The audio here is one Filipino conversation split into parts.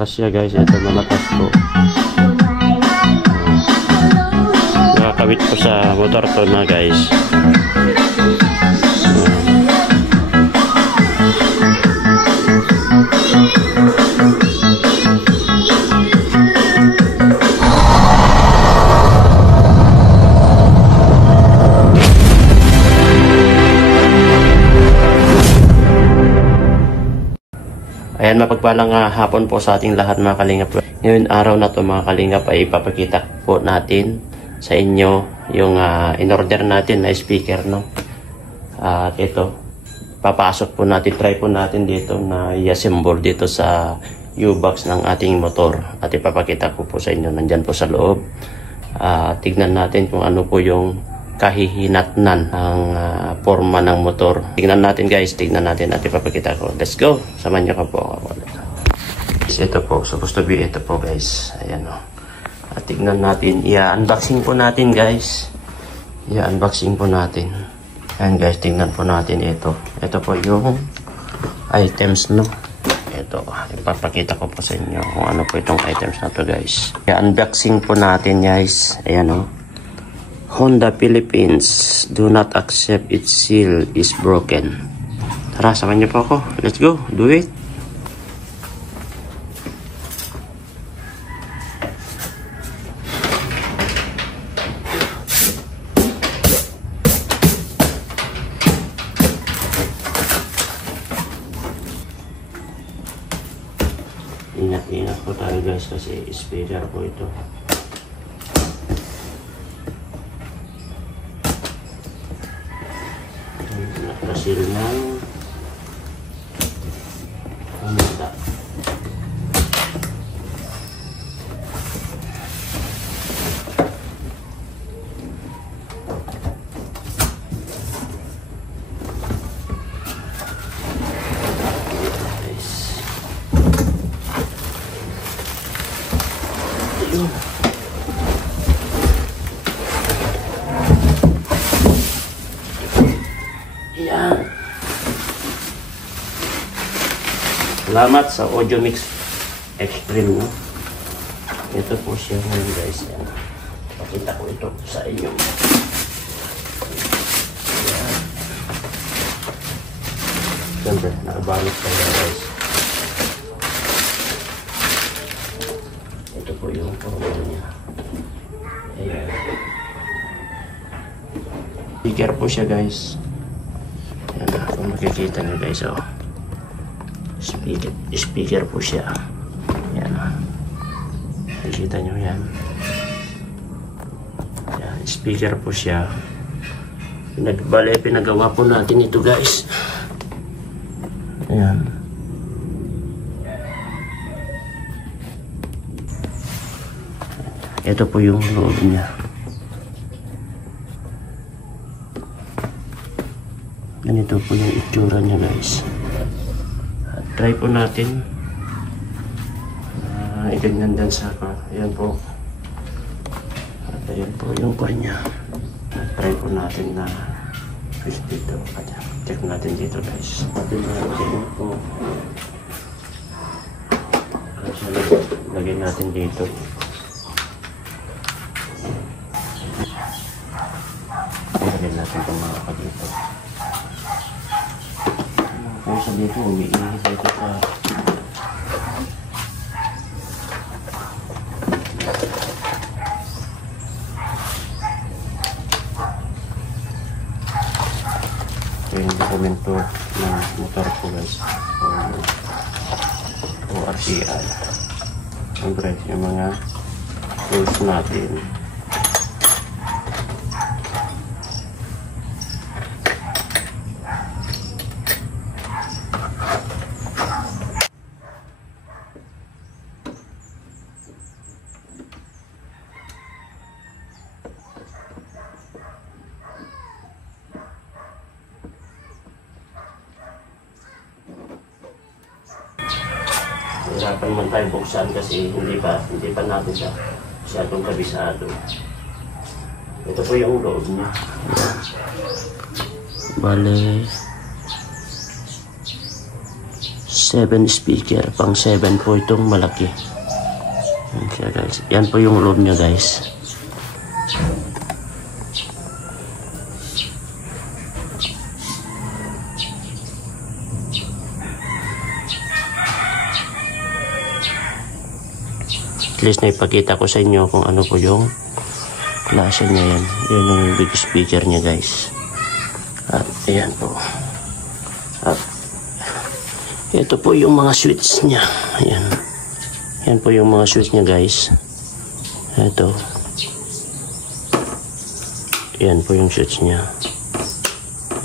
malakas siya guys. Ito malakas po. Nakakawit po sa motor to na guys. Ayan, mapagpalang hapon po sa ating lahat mga kalingap. Ngayon araw na to mga kalingap ay ipapakita po natin sa inyo yung in-order natin na speaker, no? At ito, papasok po natin, try po natin dito na i-assemble dito sa U-box ng ating motor. At ipapakita ko po sa inyo, nandyan po sa loob. Tignan natin kung ano po yung kahihinatnan ng forma ng motor. Tignan natin guys, tignan natin at ipapakita ko. Let's go! Samahan nyo ka po. Ito po, supposed to be ito po guys. Ayan o. At tignan natin, i-unboxing po natin guys. I-unboxing po natin. Ayan guys, tignan po natin ito. Ito po yung items, no? Ito, ipapakita ko po sa inyo kung ano po itong items na to guys. I-unboxing po natin guys. Ayan o. Honda Philippines, do not accept its seal is broken. Tara, samahan niyo po ako. Let's go, do it. Ingat-ingat po tayo guys kasi speaker po ito. Nakasil ng Honda. Yan. Salamat sa Audio Mix Extreme, no? Ito po siya ngayon guys. Yan. Pakita ko ito sa inyo. Yan. Siyempre, nakabalot pa yan guys. Ito po yung formato niya. Ayan. Speaker po siya guys. Ayan, kung makikita nyo guys, oh. Speaker po siya. Ayan, oh. Makikita nyo yan. Ayan, speaker po siya. Pinagawa po natin ito guys. Ayan. Ito po yung loob niya. Ganito po yung itsura niya guys. At try po natin. Itignan din sa ayan po. At ayan po yung kanya. At try po natin na twist dito. At check natin dito guys. Pati natin po. At lagyan natin dito. Lagyan natin itong mga dito. Sa dito, umiihis dito sa yung dokumento ng motor ko guys o RCI. Siyempre yung mga tools natin. Hirapan man tayo buksan kasi hindi pa natin siya masyadong kabisado. Ito po yung loob niya. Bale, 7 speaker, pang 7 po itong malaki. Okay guys, yan po yung loob nyo guys. At least na ipakita ko sa inyo kung ano po yung klase niya yan. Yan yung big speaker niya guys. At ayan po. At ito po yung mga switch niya. Ayan. Yan po yung mga switch niya guys. Ito. Yan po yung switch niya.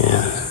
Ayan.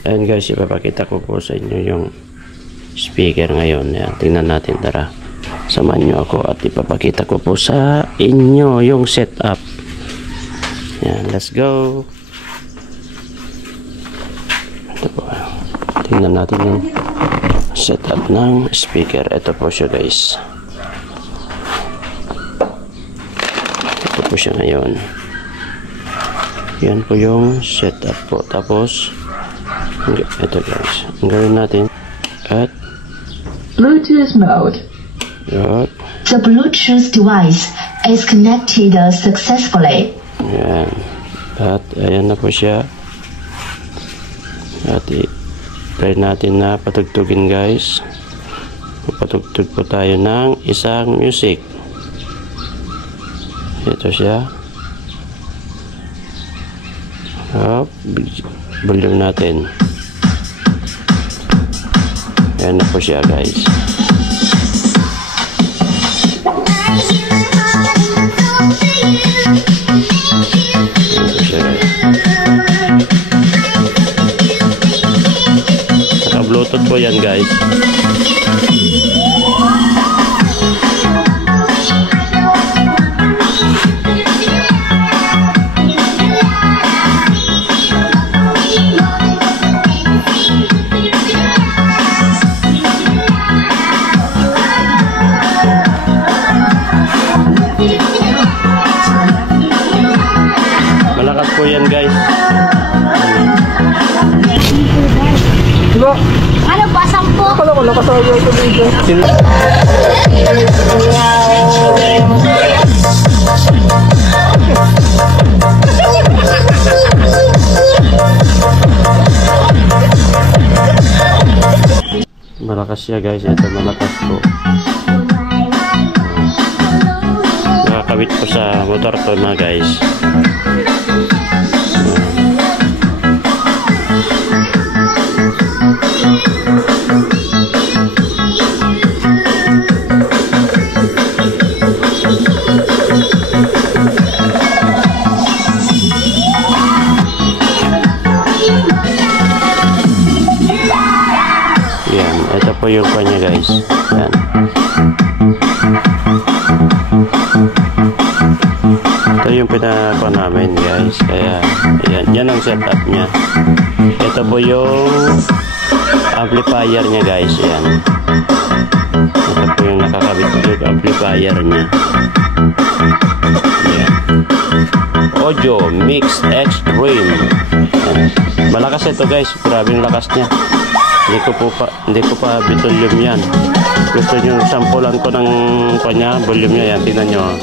Ayan guys, ipapakita ko po sa inyo yung speaker ngayon. Ayan, tingnan natin, tara. Samahan nyo ako at ipapakita ko po sa inyo yung setup. Ayan, let's go. Ito po. Tingnan natin yung setup ng speaker. Ito po siya guys. Ito po siya ngayon. Yan po yung setup po. Tapos ito guys, ang gawin natin at Bluetooth mode. Yun. The Bluetooth device is connected successfully. Ayan. At ayan na po siya. At try natin na patugtugin guys. Patugtog po tayo ng isang music. Ito siya. Volume natin. Ayan na po siya guys. Naka-Bluetooth po yan guys. Malakas po yan guys. Diba? Ano ba? 10? Akala ko nakasabi ako dito. Malakas siya guys. Ito malakas po. Nakakawit po sa motor to na guys. Yan, ito po yung kanya guys. Yan. Ito yung pinaka namin guys. Kaya yan ang setup niya. Ito po yung amplifier niya guys. Yan. Ito po yung nakakabit yung amplifier niya. Yan. Audio Mix Extreme. Yan. Malakas ito guys. Grabe yung lakas niya. Hindi ko pa volume yan. Gusto nyo sampulan ko ng kanya volume niya. Yan, tingnan nyo.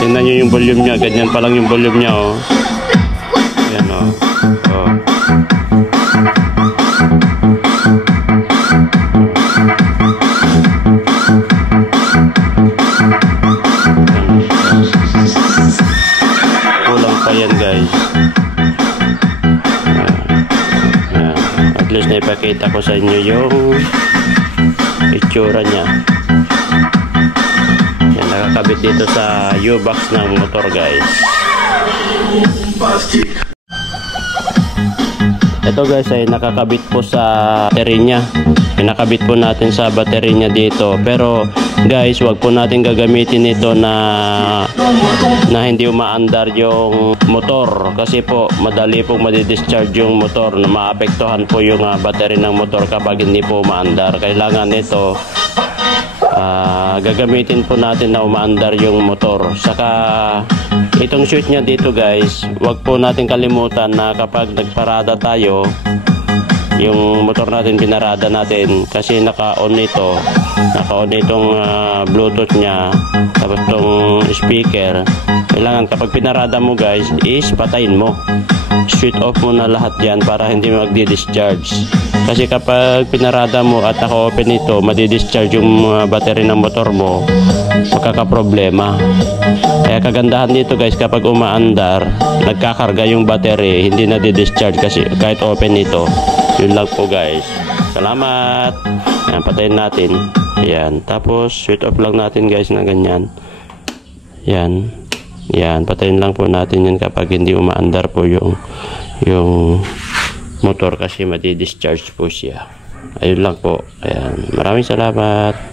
Tingnan nyo yung volume niya. Ganyan pa lang yung volume niya, oh. Yan, oh. Oh. Kulang pa yan, guys. At least naipakita ko sa inyo yung itsura niya. Yan, nakakabit dito sa U-box ng motor guys. Ito guys ay nakakabit po sa battery niya. Pinakabit po natin sa battery niya dito. Pero guys, wag po natin gagamitin ito na hindi umaandar yung motor. Kasi po madali pong madidischarge yung motor na maapektuhan po yung battery ng motor kapag hindi po umaandar. Kailangan ito gagamitin po natin na umaandar yung motor. Saka itong switch niya dito guys, wag po natin kalimutan na kapag nagparada tayo, yung motor natin pinarada natin kasi naka-on itong Bluetooth niya, tapos itong speaker. Kailangan kapag pinarada mo guys is patayin mo, switch off mo na lahat yan para hindi magdi-discharge. Kasi kapag pinarada mo at naka-open ito, madi-discharge yung battery ng motor mo, magkakaproblema. Kaya kagandahan dito guys, kapag umaandar, nagkakarga yung battery, hindi na di-discharge kasi kahit open ito. Yun lang po guys. Salamat. Ayan, patayin natin. Ayan. Tapos switch off lang natin guys na ganyan. Yan. Yan. Patayin lang po natin yan kapag hindi umaandar po yung motor kasi madi-discharge po siya. Ayun lang po. Ayan. Maraming salamat.